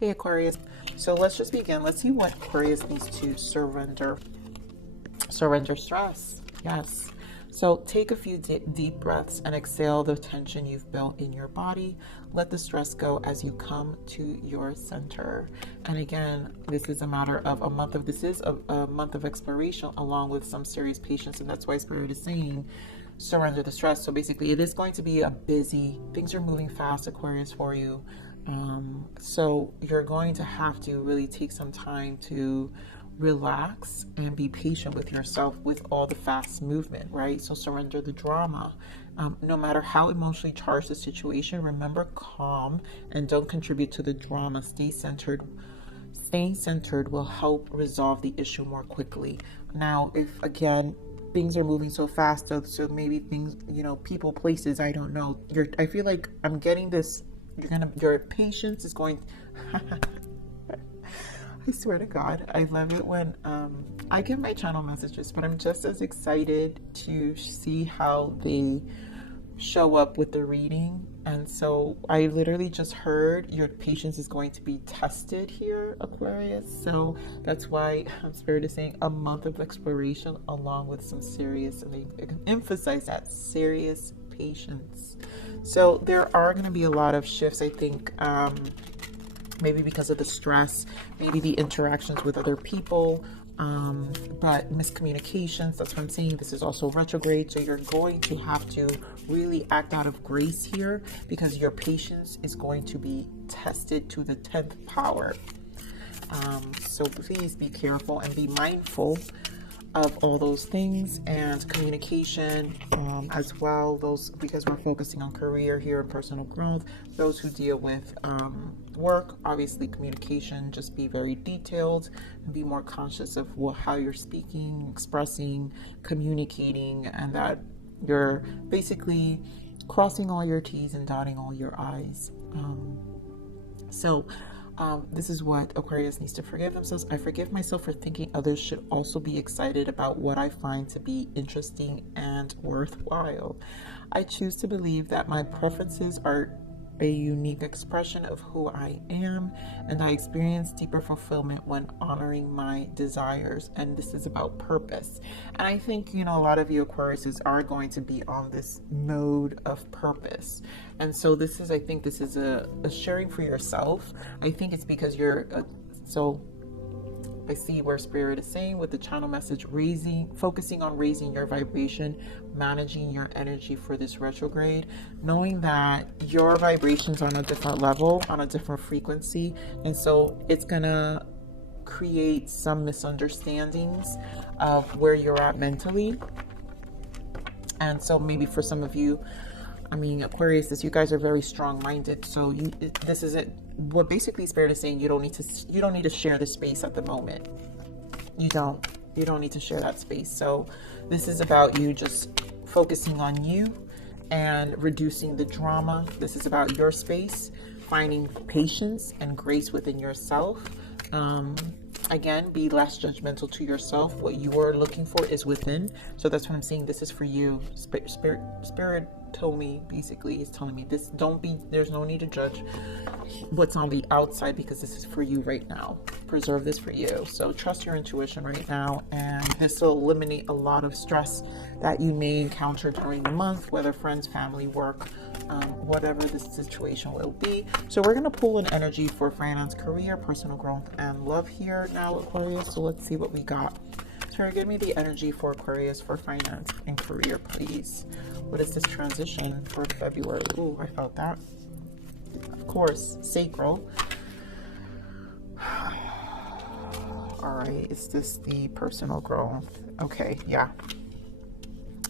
Hey Aquarius. So let's just begin. Let's see what Aquarius needs to surrender. Surrender stress. Yes. So take a few deep breaths and exhale the tension you've built in your body. Let the stress go as you come to your center. And again, this is a matter of a month of, this is a month of exploration along with some serious patience. And that's why Spirit is saying surrender the stress. So basically it is going to be a busy, things are moving fast, Aquarius, for you. So you're going to have to really take some time to relax and be patient with yourself with all the fast movement, right? So surrender the drama. No matter how emotionally charged the situation, remember calm and don't contribute to the drama. Stay centered. Staying centered will help resolve the issue more quickly. Now, if again, things are moving so fast, so maybe things, people, places, I don't know. I feel like I'm getting this. Your patience is going. I swear to God, I love it when I get my channel messages, but I'm just as excited to see how they show up with the reading. And so I literally just heard your patience is going to be tested here, Aquarius. So that's why Spirit is saying a month of exploration along with some serious, and they emphasize that, serious patience. So there are going to be a lot of shifts, I think, maybe because of the stress, maybe the interactions with other people, but miscommunications. That's what I'm saying. This is also retrograde, so you're going to have to really act out of grace here because your patience is going to be tested to the 10th power. So please be careful and be mindful of all those things, and communication as well, those, because we're focusing on career here and personal growth. Those who deal with work, obviously communication, just be very detailed and be more conscious of how you're speaking, expressing, communicating, and that you're basically crossing all your T's and dotting all your I's. This is what Aquarius needs to forgive themselves. I forgive myself for thinking others should also be excited about what I find to be interesting and worthwhile. I choose to believe that my preferences are a unique expression of who I am, and I experience deeper fulfillment when honoring my desires. And this is about purpose. And I think, a lot of you Aquariuses are going to be on this mode of purpose. And so I think this is a sharing for yourself. I think it's because I see where Spirit is saying with the channel message, focusing on raising your vibration, managing your energy for this retrograde, knowing that your vibration's on a different level, on a different frequency. And so it's going to create some misunderstandings of where you're at mentally. And so maybe for some of you, Aquarius, you guys are very strong-minded. So this is it. What basically Spirit is saying, you don't need to share the space at the moment. You don't need to share that space. So this is about you just focusing on you and reducing the drama. This is about your space, finding patience and grace within yourself. Again, be less judgmental to yourself. What you are looking for is within. So that's what I'm saying. This is for you. Spirit told me, basically, he's telling me this, there's no need to judge what's on the outside, because this is for you right now. Preserve this for you. So trust your intuition right now, and this will eliminate a lot of stress that you may encounter during the month, whether friends, family, work, whatever the situation will be. So we're going to pull an energy for finance, career, personal growth, and love here now, Aquarius. So let's see what we got. So give me the energy for Aquarius for finance and career, please. What is this transition for February? Ooh, I felt that. Of course, sacral. All right, is this the personal growth? Okay, yeah.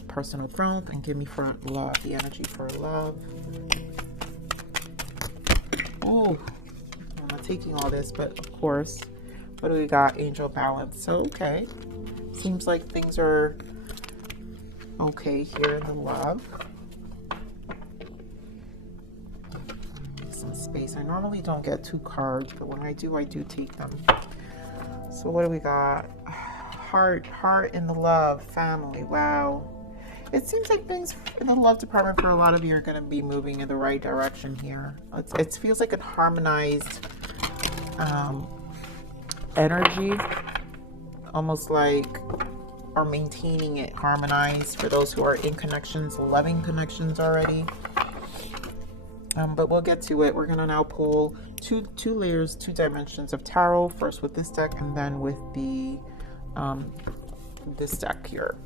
Personal growth, and give me for love, the energy for love. Oh, I'm not taking all this, but of course, what do we got? Angel balance. So, okay. Seems like things are okay here in the love. Some space. I normally don't get 2 cards, but when I do take them. So what do we got? Heart in the love, family. Wow. It seems like things in the love department for a lot of you are going to be moving in the right direction here. It feels like a harmonized energy, almost like are maintaining it harmonized for those who are in connections, loving connections already. But we'll get to it. We're going to now pull two layers, 2 dimensions of tarot, first with this deck and then with the this deck here.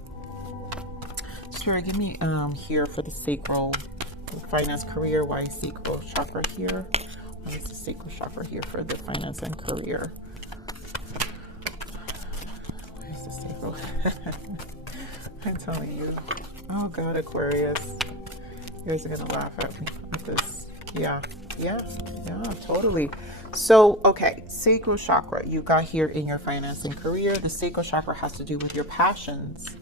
Spirit, give me here for the sacral, finance, career. Why is sacral chakra here? Why is the sacral chakra here for the finance and career? Where's the sacral? I'm telling you. Oh God, Aquarius. You guys are gonna laugh at me with this. Yeah, totally. So, okay, sacral chakra you got here in your finance and career. The sacral chakra has to do with your passions.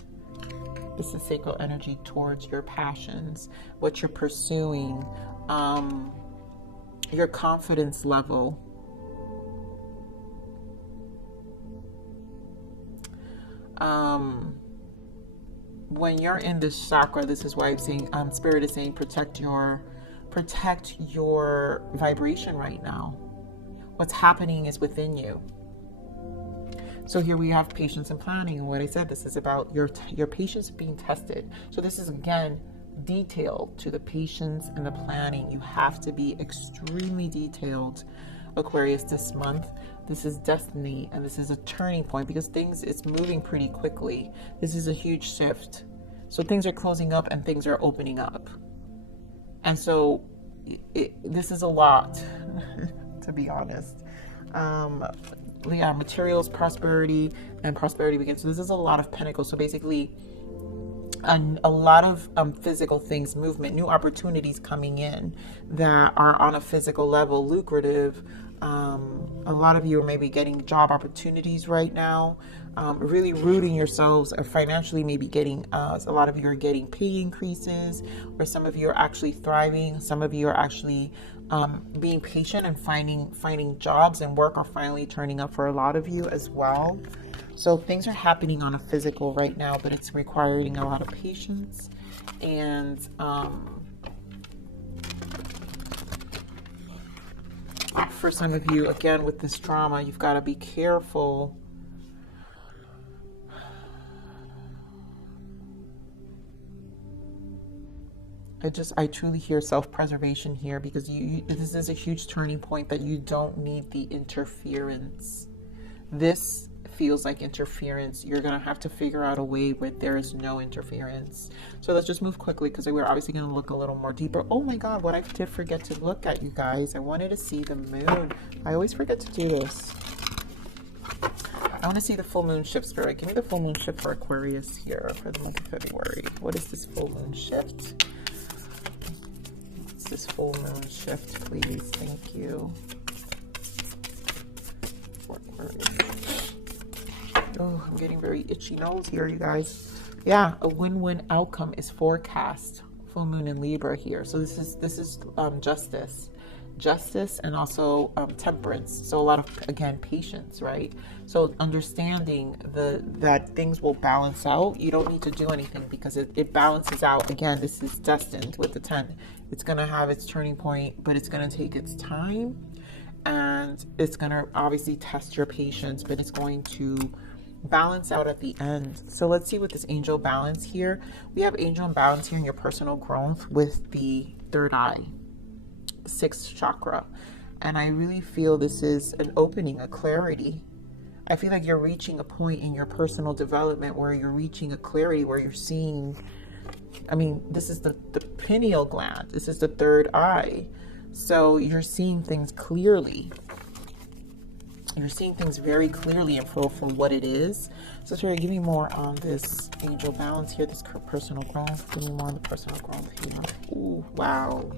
This is sacral energy towards your passions, what you're pursuing, your confidence level. When you're in this chakra, this is why I'm saying, Spirit is saying, protect your vibration right now. What's happening is within you. So here we have patience and planning, and what I said, this is about your patience being tested. So this is again detailed to the patience and the planning. You have to be extremely detailed, Aquarius, this month. This is destiny, and this is a turning point because it's moving pretty quickly. This is a huge shift. So things are closing up and things are opening up. And so this is a lot, to be honest. Yeah, materials, prosperity, and prosperity begins. So this is a lot of pentacles. So basically, a lot of physical things, movement, new opportunities coming in that are on a physical level, lucrative. A lot of you are maybe getting job opportunities right now, really rooting yourselves, or financially maybe getting, a lot of you are getting pay increases, or some of you are actually thriving. Some of you are actually being patient and finding jobs, and work are finally turning up for a lot of you as well. So things are happening on a physical right now, but it's requiring a lot of patience. And for some of you, again, with this drama, you've got to be careful. I truly hear self-preservation here, because this is a huge turning point that you don't need the interference. This feels like interference. You're going to have to figure out a way where there is no interference. So let's just move quickly, because we're obviously going to look a little more deeper. Oh my God, what I did forget to look at, you guys. I wanted to see the moon. I always forget to do this. I want to see the full moon shift, Spirit. Give me the full moon shift for Aquarius here for the month of February. What is this full moon shift? What's this full moon shift, please? Thank you. For Aquarius. Oh, I'm getting very itchy nose here, you guys. Yeah, a win-win outcome is forecast. Full moon in Libra here. So this is justice, and also temperance. So a lot of, again, patience, right? So understanding that things will balance out. You don't need to do anything because it balances out. Again, this is destined with the 10. It's going to have its turning point, but it's going to take its time, and it's going to obviously test your patience, but it's going to balance out at the end. So let's see what this angel balance here. We have angel imbalance here in your personal growth with the third eye, 6th chakra. And I really feel this is an opening, a clarity. I feel like you're reaching a point in your personal development where you're reaching a clarity, where you're seeing, I mean, this is the pineal gland. This is the third eye. So you're seeing things clearly. You're seeing things very clearly and for what it is. So Spirit, give me more on this angel balance here, this personal growth. Give me more on the personal growth here. Ooh, wow.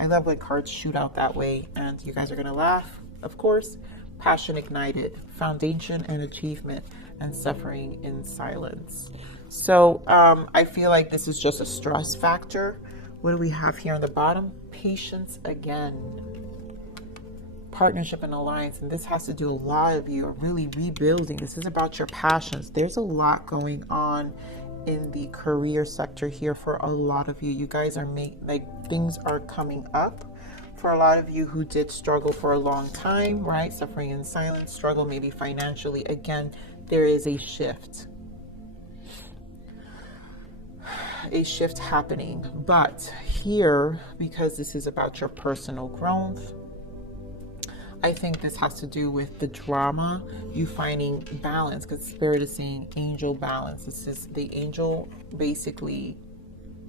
I love when cards shoot out that way, and you guys are going to laugh, of course. Passion ignited, foundation and achievement, and suffering in silence. So I feel like this is just a stress factor. What do we have here on the bottom? Patience again. Partnership and alliance, and this has to do, a lot of you are really rebuilding. This is about your passions. There's a lot going on in the career sector here for a lot of you. You guys are things are coming up for a lot of you who did struggle for a long time, right? Suffering in silence, struggle maybe financially. Again, there is a shift. A shift happening. But here, because this is about your personal growth, I think this has to do with the drama, you finding balance, because Spirit is saying angel balance. This is the angel basically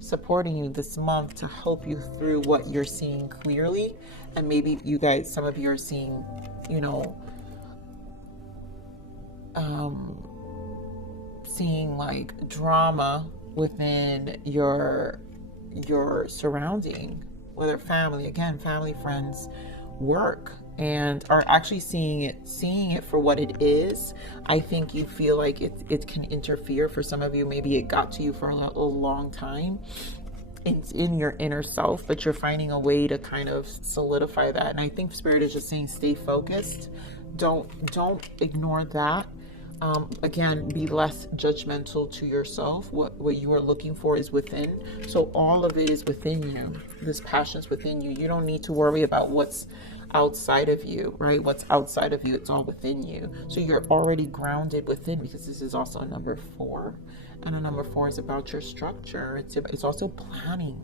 supporting you this month to help you through what you're seeing clearly. And maybe you guys, some of you are seeing, you know, seeing like drama within your surrounding, whether family, again, family, friends, work, and are actually seeing it for what it is. I think you feel like it can interfere for some of you. Maybe it got to you for a long time. It's in your inner self, but you're finding a way to kind of solidify that. And I think Spirit is just saying, stay focused. Don't ignore that. Again, be less judgmental to yourself. What you are looking for is within. So all of it is within you. This passion's within you. You don't need to worry about what's outside of you, right? What's outside of you, it's all within you. So you're already grounded within, because this is also a number 4. And a number 4 is about your structure. It's also planning.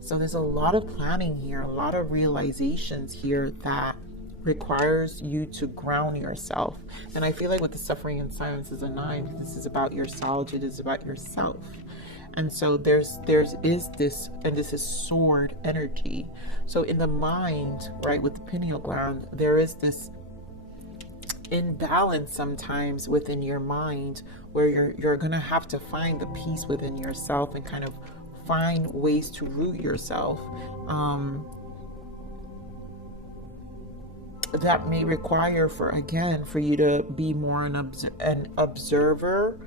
So there's a lot of planning here, a lot of realizations here that requires you to ground yourself. And I feel like with the suffering in silence is a 9. This is about your solitude, it's about yourself. And so there's this, and this is sword energy. So in the mind, right, with the pineal gland, there is this imbalance sometimes within your mind where you're gonna have to find the peace within yourself and kind of find ways to root yourself. That may require for you to be more an observer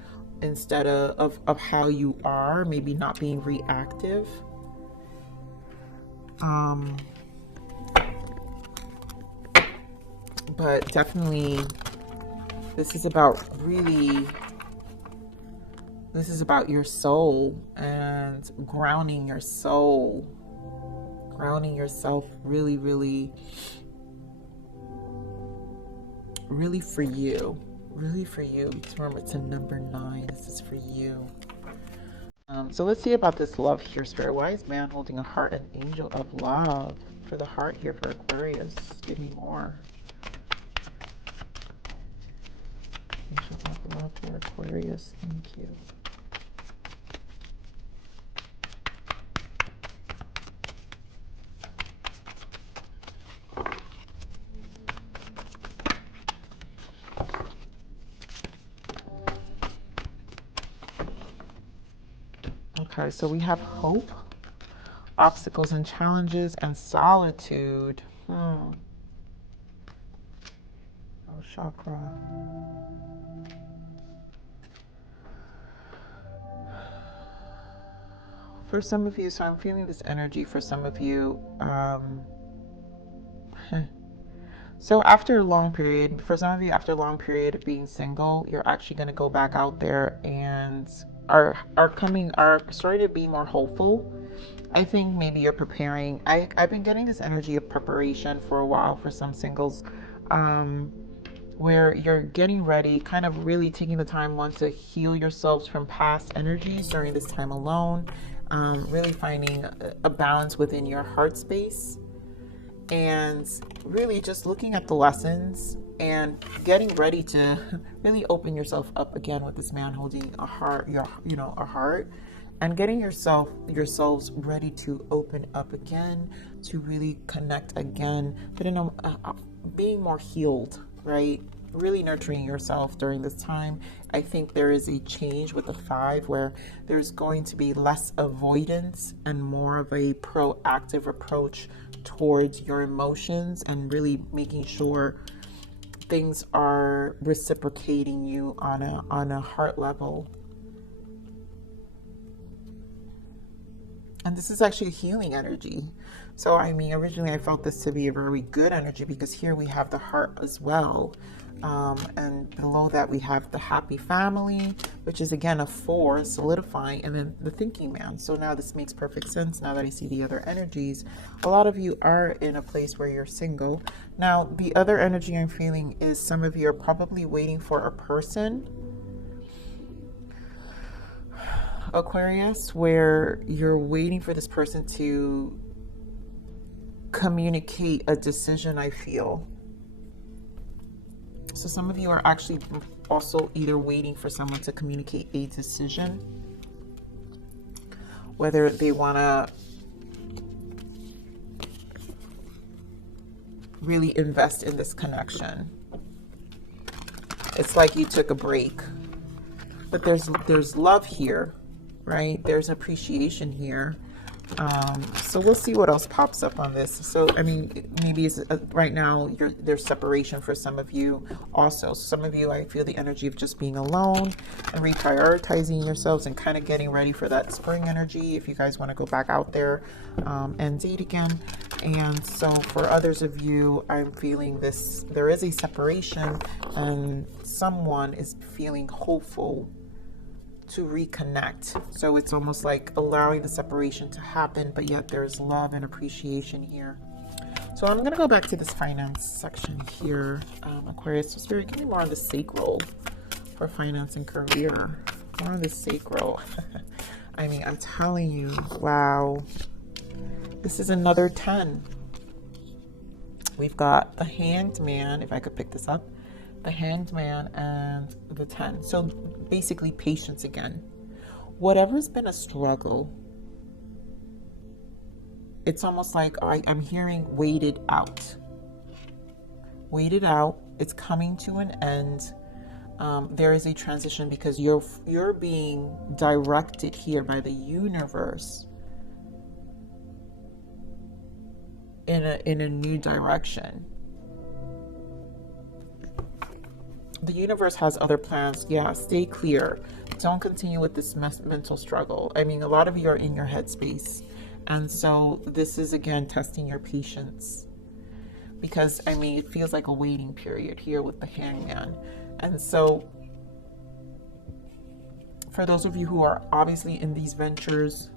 instead of how you are, maybe not being reactive. But definitely this is about your soul and grounding your soul, grounding yourself really for you. Really for you. Remember, it's a number 9. This is for you. So let's see about this love here, Spirit. Why is man holding a heart and angel of love for the heart here for Aquarius? Give me more. Angel of love for Aquarius. Thank you. Okay, so we have hope, obstacles and challenges, and solitude. Oh, chakra. For some of you, so I'm feeling this energy for some of you. So after a long period, for some of you, after a long period of being single, you're actually going to go back out there and are starting to be more hopeful. I think maybe you're preparing. I've been getting this energy of preparation for a while for some singles, where you're getting ready, kind of really taking the time once to heal yourselves from past energies during this time alone, really finding a balance within your heart space, and really just looking at the lessons and getting ready to really open yourself up again with this man holding a heart, a heart, and getting yourselves ready to open up again, to really connect again, but being more healed, right? Really nurturing yourself during this time. I think there is a change with the 5 where there's going to be less avoidance and more of a proactive approach towards your emotions, and really making sure things are reciprocating you on a heart level. And this is actually a healing energy. So, I mean, originally I felt this to be a very good energy, because here we have the heart as well. And below that we have the happy family, which is again a 4 solidifying, and then the thinking man. So now this makes perfect sense now that I see the other energies. A lot of you are in a place where you're single. Now the other energy I'm feeling is some of you are probably waiting for a person, Aquarius, where you're waiting for this person to communicate a decision, I feel. So some of you are actually also either waiting for someone to communicate a decision, whether they want to really invest in this connection. It's like you took a break, but there's love here, right? There's appreciation here. So we'll see what else pops up on this. So, I mean, maybe it's right now there's separation for some of you also. Some of you, I feel the energy of just being alone and reprioritizing yourselves and kind of getting ready for that spring energy if you guys want to go back out there and date again. And so for others of you, I'm feeling this, there is a separation and someone is feeling hopeful to reconnect. So it's almost like allowing the separation to happen, but yet there's love and appreciation here. So I'm going to go back to this finance section here, Aquarius. So Spirit, give me more on the sacral for finance and career. More on the sacral. I mean, I'm telling you, wow. This is another 10. We've got the Hanged Man, if I could pick this up. The Hanged Man and the 10. So basically patience again. Whatever's been a struggle, it's almost like I'm hearing waited out. Waited out. It's coming to an end. There is a transition because you're being directed here by the universe in a new direction. The universe has other plans. Yeah, stay clear. Don't continue with this mental struggle. I mean, a lot of you are in your headspace. And so this is, again, testing your patience. Because, I mean, it feels like a waiting period here with the Hangman. And so for those of you who are obviously in these ventures,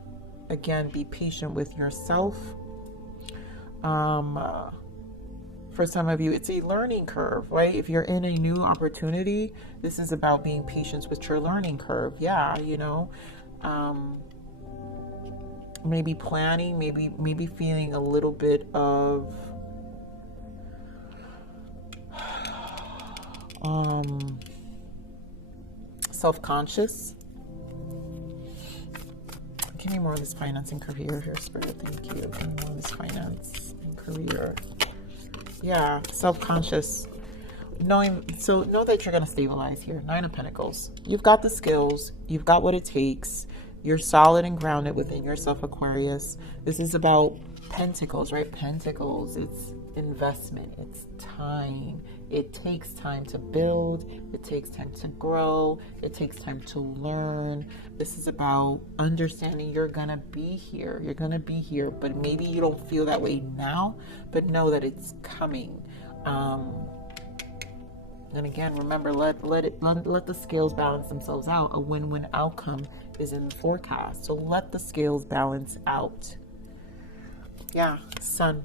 again, be patient with yourself. For some of you, it's a learning curve, right? If you're in a new opportunity, this is about being patient with your learning curve. Yeah, you know, maybe planning, maybe feeling a little bit of self-conscious. Give me more of this finance and career here, Spirit. Thank you. Give me more of this finance and career. Yeah, self-conscious. Know that you're going to stabilize here. 9 of Pentacles. You've got the skills. You've got what it takes. You're solid and grounded within yourself, Aquarius. This is about Pentacles, right? Pentacles, it's investment. It's time. It takes time to build. It takes time to grow. It takes time to learn. This is about understanding you're going to be here. You're going to be here, but maybe you don't feel that way now, but know that it's coming. And again, remember, let the scales balance themselves out. A win-win outcome is in the forecast. So let the scales balance out. Yeah, Sun.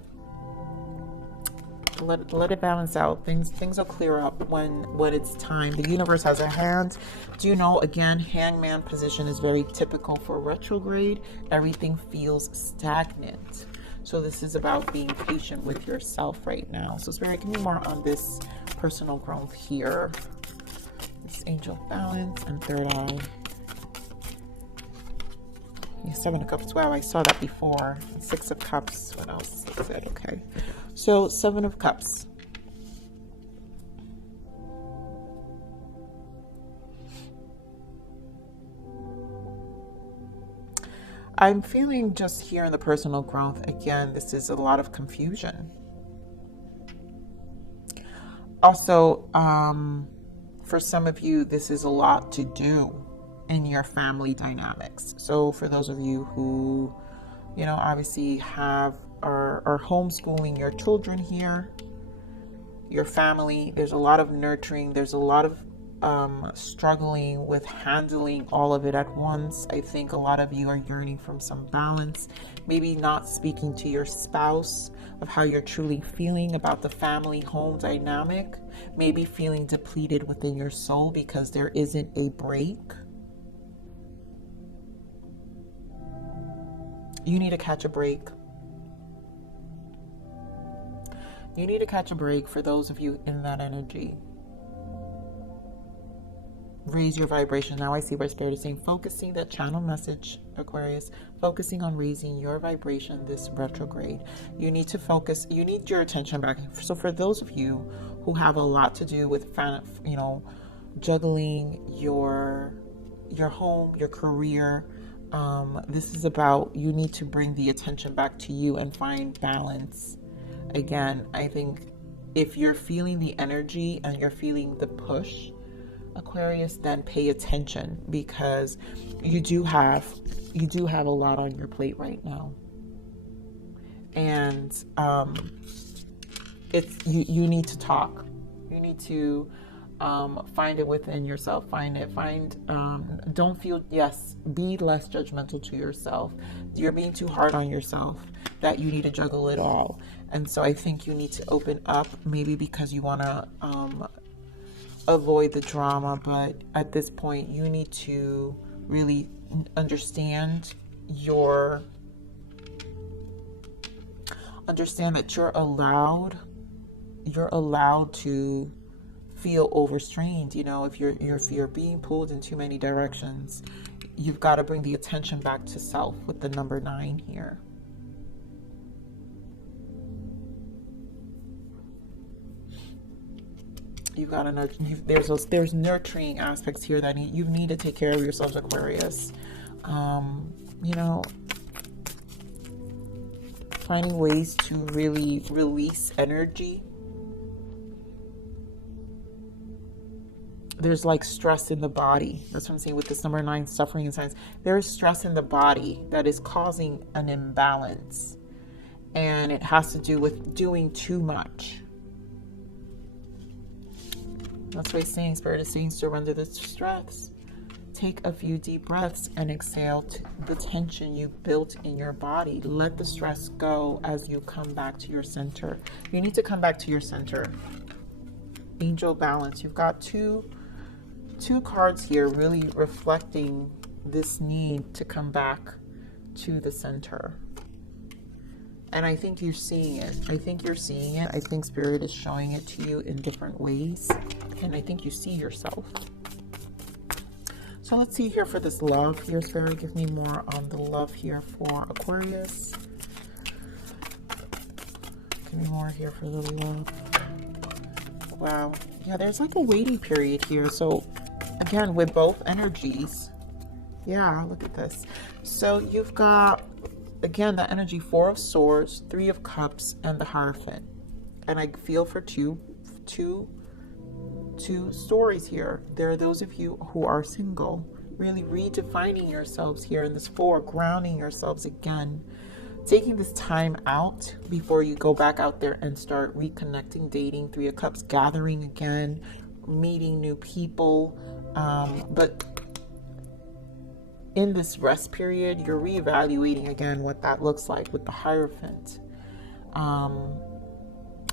Let it balance out. Things will clear up when it's time. The universe has a hand. Do you know, again, Hangman position is very typical for retrograde. Everything feels stagnant. So this is about being patient with yourself right now. So Spirit, give me more on this personal growth here. This Angel of Balance and Third Eye. Yeah, 7 of Cups. Wow, I saw that before. 6 of Cups. What else is it? Okay. So 7 of Cups. I'm feeling just here in the personal growth, again, this is a lot of confusion. Also, for some of you, this is a lot to do in your family dynamics. So for those of you who, you know, obviously are homeschooling your children here, your family. There's a lot of nurturing. There's a lot of struggling with handling all of it at once. I think a lot of you are yearning from some balance, maybe not speaking to your spouse of how you're truly feeling about the family home dynamic, maybe feeling depleted within your soul because there isn't a break. You need to catch a break. You need to catch a break for those of you in that energy. Raise your vibration. Now I see where Spirit is saying, focusing that channel message, Aquarius, focusing on raising your vibration this retrograde. You need to focus, you need your attention back. So for those of you who have a lot to do with, juggling your home, your career, this is about, you need to bring the attention back to you and find balance. Again, I think if you're feeling the energy and you're feeling the push, Aquarius, then pay attention, because you do have a lot on your plate right now, and it's you need to talk. You need to find it within yourself. Don't feel, yes, be less judgmental to yourself. You're being too hard on yourself, that you need to juggle it all. And so I think you need to open up, maybe because you want to avoid the drama, but at this point you need to really understand that you're allowed to feel overstrained. If you're being pulled in too many directions, you've got to bring the attention back to self with the number 9 here. You've got to there's nurturing aspects here that you need to take care of yourselves, Aquarius. Finding ways to really release energy. There's like stress in the body. That's what I'm saying with this number 9, suffering and signs. There is stress in the body that is causing an imbalance, and it has to do with doing too much. That's why Spirit is saying, surrender the stress. Take a few deep breaths and exhale the tension you built in your body. Let the stress go as you come back to your center. You need to come back to your center. Angel balance. You've got two cards here really reflecting this need to come back to the center. And I think you're seeing it. I think Spirit is showing it to you in different ways. And I think you see yourself. So let's see here for this love. Here, Spirit, give me more on the love here for Aquarius. Give me more here for the love. Wow. Yeah, there's like a waiting period here. So again, with both energies. Yeah, look at this. So you've got, again, the energy 4 of Swords, 3 of Cups, and the Hierophant. And I feel for two stories here. There are those of you who are single, really redefining yourselves here in this 4, grounding yourselves again, taking this time out before you go back out there and start reconnecting, dating, 3 of Cups, gathering again, meeting new people. But in this rest period, you're reevaluating again what that looks like with the Hierophant.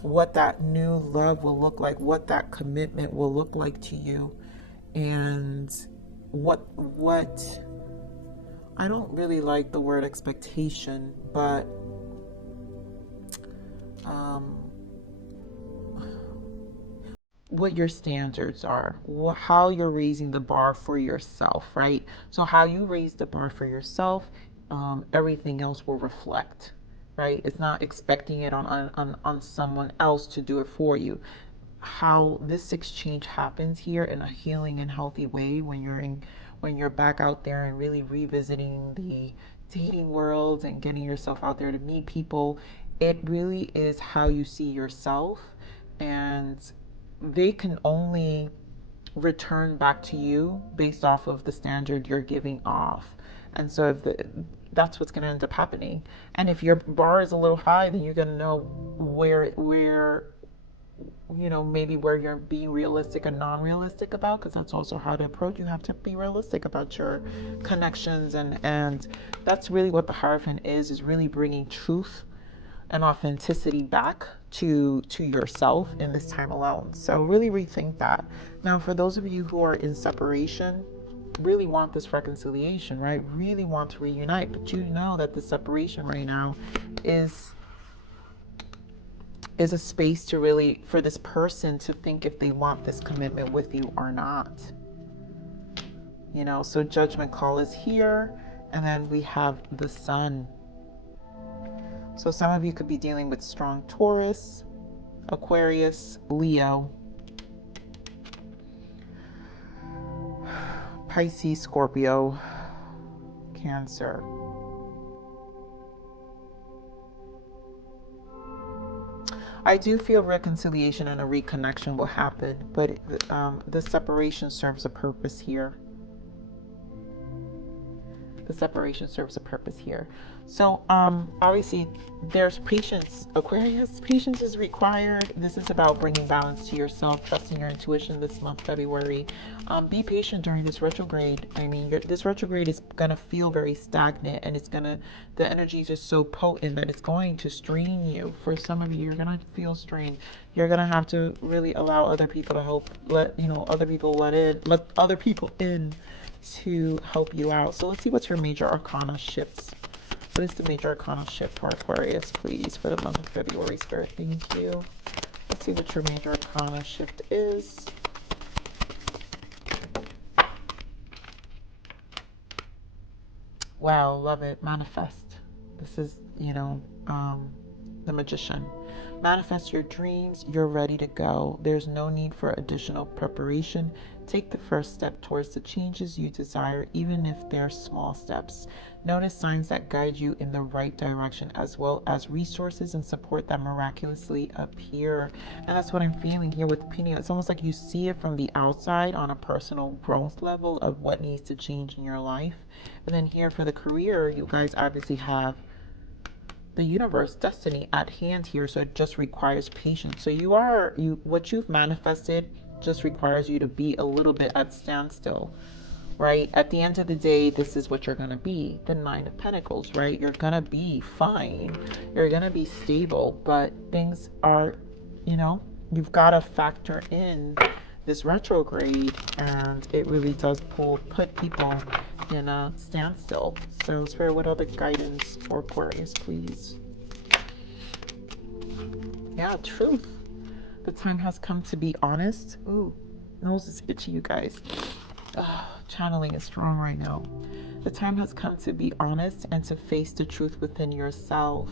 What that new love will look like, what that commitment will look like to you, and what I don't really like the word expectation, but what your standards are, how you're raising the bar for yourself, right? So how you raise the bar for yourself, everything else will reflect. Right? It's not expecting it on someone else to do it for you. How this exchange happens here in a healing and healthy way when you're back out there and really revisiting the dating world and getting yourself out there to meet people. It really is how you see yourself, and they can only return back to you based off of the standard you're giving off. And so that's what's going to end up happening. And if your bar is a little high, then you're going to know where you know, maybe where you're being realistic and non-realistic about, because that's also how to approach. You have to be realistic about your connections, and that's really what the Hierophant is really bringing truth and authenticity back to yourself in this time alone. So really rethink that. Now, for those of you who are in separation, really want this reconciliation, right? Really want to reunite, but you know that the separation right now is a space to really, for this person to think if they want this commitment with you or not. You know, so judgment call is here, and then we have the Sun. So some of you could be dealing with strong Taurus, Aquarius, Leo, Pisces, Scorpio, Cancer. I do feel reconciliation and a reconnection will happen, but the separation serves a purpose here. The separation serves a purpose here. So obviously there's patience. Aquarius, patience is required. This is about bringing balance to yourself, trusting your intuition this month, February. Be patient during this retrograde. I mean, this retrograde is going to feel very stagnant, and the energies are so potent that it's going to strain you. For some of you, you're going to feel strained. You're going to have to really allow other people to help, let other people in to help you out. So let's see what's your major arcana shifts. What is the major arcana shift for Aquarius, please, for the month of February, Spirit? Thank you. Let's see what your major arcana shift is. Wow, love it. Manifest. This is, the Magician. Manifest your dreams. You're ready to go. There's no need for additional preparation. Take the first step towards the changes you desire, even if they're small steps. Notice signs that guide you in the right direction, as well as resources and support that miraculously appear. And that's what I'm feeling here with Pina. It's almost like you see it from the outside on a personal growth level of what needs to change in your life. And then here for the career, you guys obviously have the universe, destiny at hand here. So it just requires patience. So what you've manifested just requires you to be a little bit at standstill, right? At the end of the day, this is what you're going to be, the Nine of Pentacles, right? You're going to be fine. You're going to be stable, but things are, you've got to factor in this retrograde, and it really does put people in a standstill. So Spirit, what other guidance for Aquarius, please? Yeah, truth. The time has come to be honest. Ooh, nose is itchy, you guys. Channeling is strong right now. The time has come to be honest and to face the truth within yourself.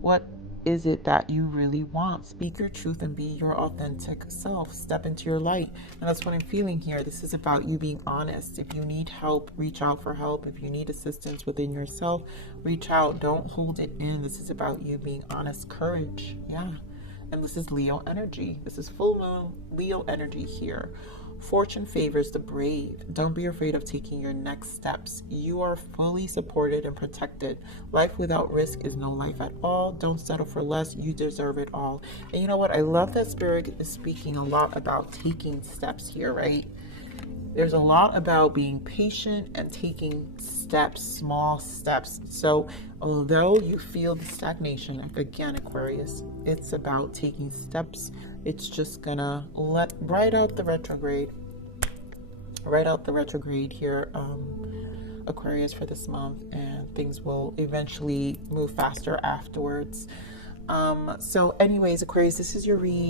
What is it that you really want? Speak your truth and be your authentic self. Step into your light. And that's what I'm feeling here. This is about you being honest. If you need help, reach out for help. If you need assistance within yourself, reach out. Don't hold it in. This is about you being honest. Courage. Yeah. And this is Leo energy. This is full moon Leo energy here. Fortune favors the brave. Don't be afraid of taking your next steps. You are fully supported and protected. Life without risk is no life at all. Don't settle for less. You deserve it all. And you know what? I love that Spirit is speaking a lot about taking steps here, right? There's a lot about being patient and taking steps, small steps. So although you feel the stagnation, again, Aquarius, it's about taking steps. It's just gonna ride out the retrograde here, Aquarius, for this month, and things will eventually move faster afterwards. So anyways, Aquarius, this is your read.